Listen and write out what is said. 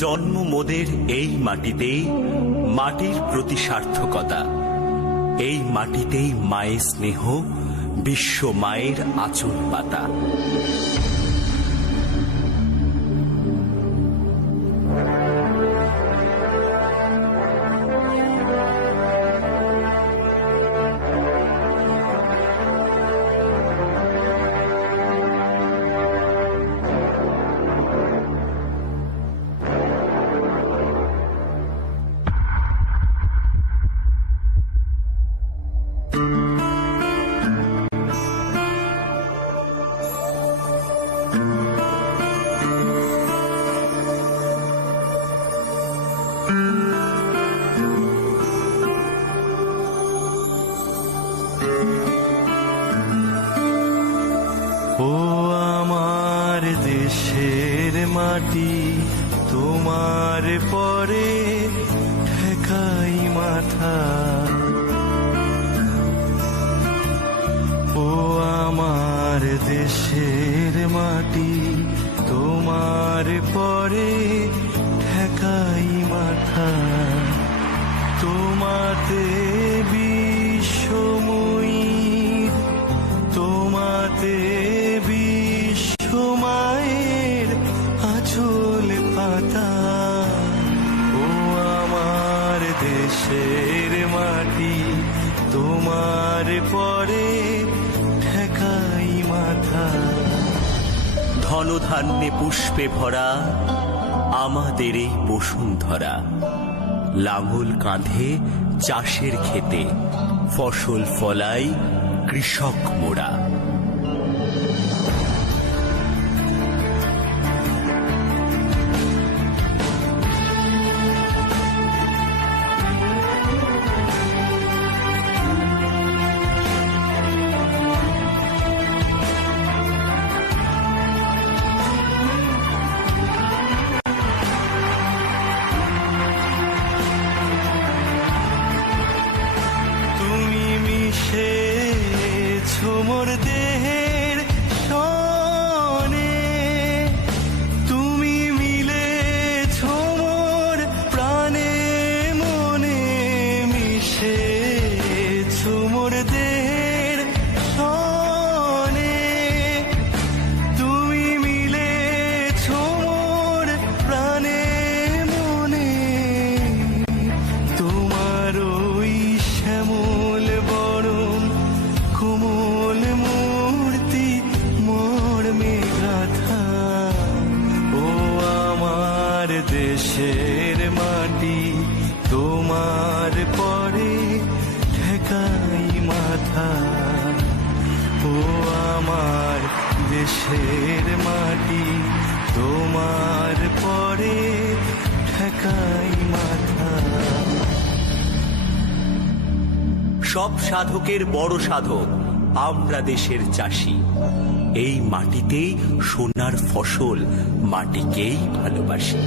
জন্ম মোদের এই মাটিতে, মাটির প্রতি সার্থকতা। এই মাটিতেই মায়ের স্নেহ, বিশ্ব মায়ের আঁচল পাতা। ও আমার দেশের মাটি, তোমার পরে ঠেকাই মাথা। ও আমার দেশের মাটি, তোমার পরে ঠেকাই মাথা। তোমাতে বিশ্বময়ী, তোমাতে বিশ্ব মায়ের আঁচল পাতা। ও আমার দেশের মাটি, তোমার পরে ঠেকাই মাথা। ধনধান্যে পুষ্পে ভরা আমাদের এই বসুন্ধরা। লাঙল কাঁধে চাষের খেতে, ফসল ফলাই কৃষক মোরা। মোর দেহের সনে, তুমি মিলেছ মোর প্রাণে মনে। মিশেছ মোর দেহের সনে, তুমি মিলেছ মোর প্রাণে মনে। তোমার ওই শ্যামল বরণ কোমল মূর্তি মর্মে গাথা। ও আমার দেশের মাটি, তোমার পরে ঠেকাই মাথা। ও আমার দেশের মাটি, তোমার পরে ঠেকাই মাথা। সব সাধকের বড় সাধক আমরা দেশের চাষি। এই মাটিতেই সোনার ফসল, মাটিকেই ভালোবাসি।